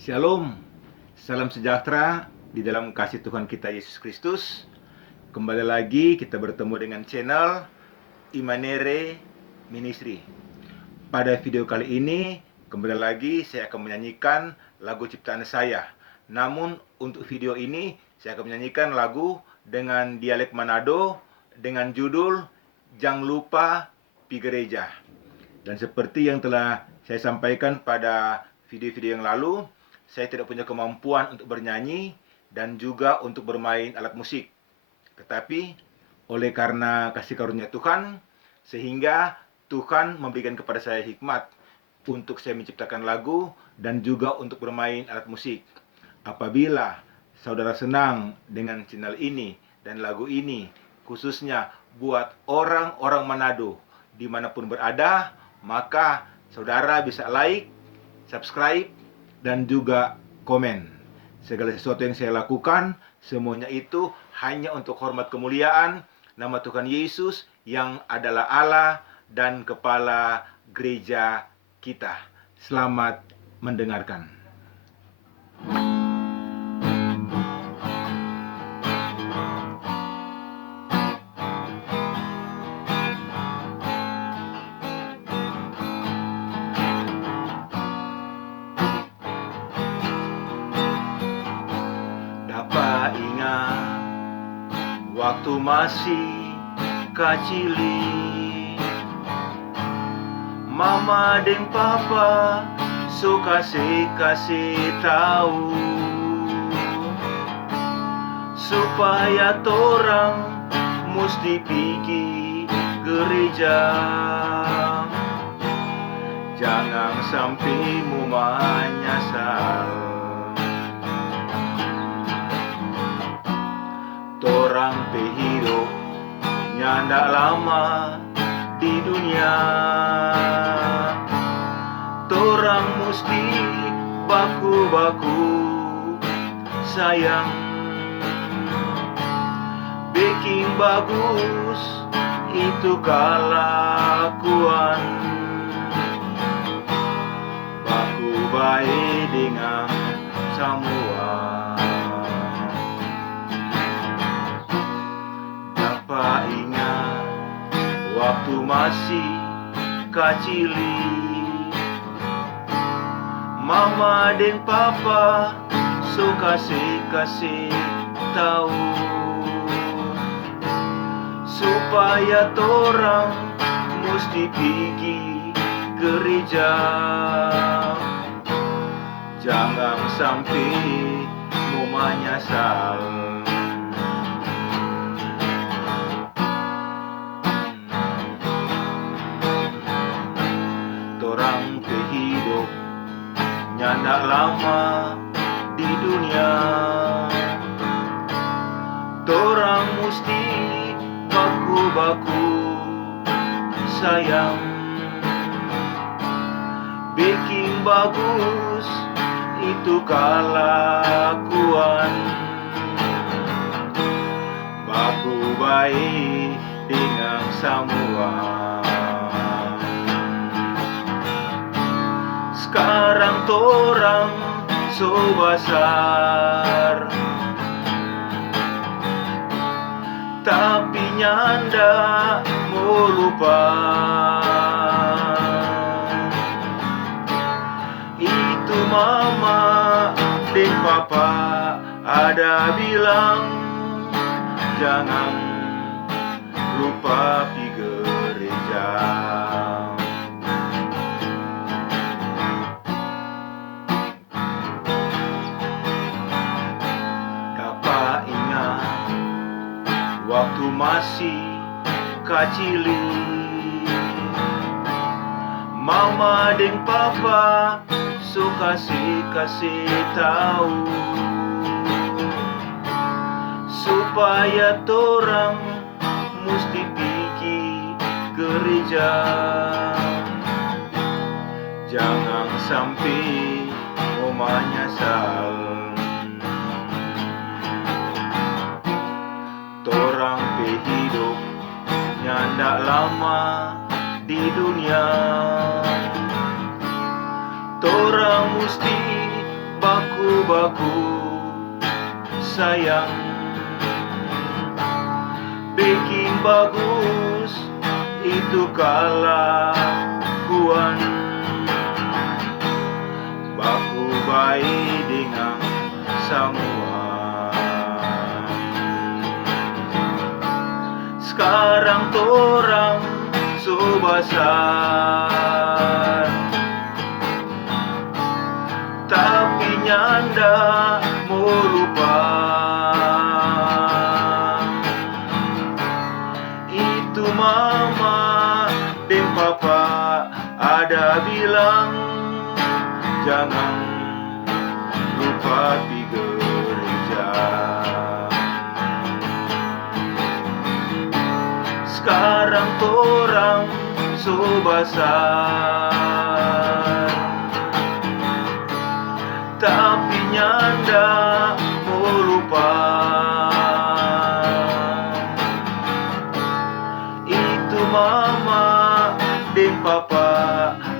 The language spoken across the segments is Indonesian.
Shalom, salam sejahtera di dalam kasih Tuhan kita Yesus Kristus. Kembali lagi kita bertemu dengan channel Imanere Ministry. Pada video kali ini, kembali lagi saya akan menyanyikan lagu ciptaan saya. Namun untuk video ini, saya akan menyanyikan lagu dengan dialek Manado dengan judul Jangan Lupa Pi Gereja. Dan seperti yang telah saya sampaikan pada video-video yang lalu, saya tidak punya kemampuan untuk bernyanyi dan juga untuk bermain alat musik. Tetapi oleh karena kasih karunia Tuhan, sehingga Tuhan memberikan kepada saya hikmat untuk saya menciptakan lagu dan juga untuk bermain alat musik. Apabila saudara senang dengan channel ini dan lagu ini, khususnya buat orang-orang Manado dimanapun berada, maka saudara bisa like, subscribe, dan juga komen. Segala sesuatu yang saya lakukan, semuanya itu hanya untuk hormat kemuliaan nama Tuhan Yesus yang adalah Allah dan Kepala Gereja kita. Selamat mendengarkan. Dapat ingat waktu masih kecili, mama dan papa suka kasih tahu supaya torang mesti pergi gereja. Jangan sampai mu menyesal. Torang hidup nyandak lama di dunia. Torang mesti baku-baku sayang, bikin bagus itu kelakuan, baku baik dengan semua. Dapat ingat waktu masih kecili, mama dan papa suka kasih tahu supaya torang mesti pergi gereja. Jangan sampai mu menyesal. Torang hidup nyandak lama di dunia. Torang mesti baku-baku sayang, bikin bagus itu kelakuan, baku baik dengan semua. Sekarang torang so besar, tapi nyanda mau lupa itu mama dan papa ada bilang jangan lupa pi gereja. Dapat ingat waktu masih kecili, mama dan papa suka kasih tahu supaya torang mesti pergi gereja. Jangan sampai mau menyesal. Torang hidup nyandak lama di dunia. Torang mesti Bapakku sayang, bikin bagus itu kelakuan. Baku baik dengan semua. Sekarang torang so besar, tapi nyanda mau lupa. Itu mama dan papa ada bilang, jangan lupa pi gereja. Sekarang torang so besar, tapi nyanda mau lupa. Itu mama dan papa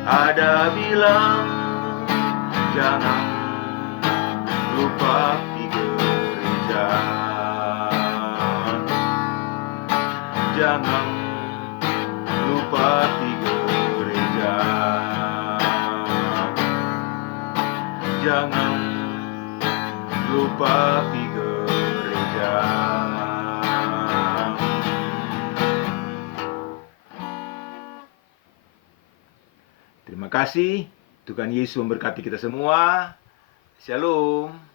ada bilang, jangan lupa pi gereja. Jangan lupa pi gereja. Jangan lupa pi gereja. Terima kasih. Tuhan Yesus memberkati kita semua. Shalom.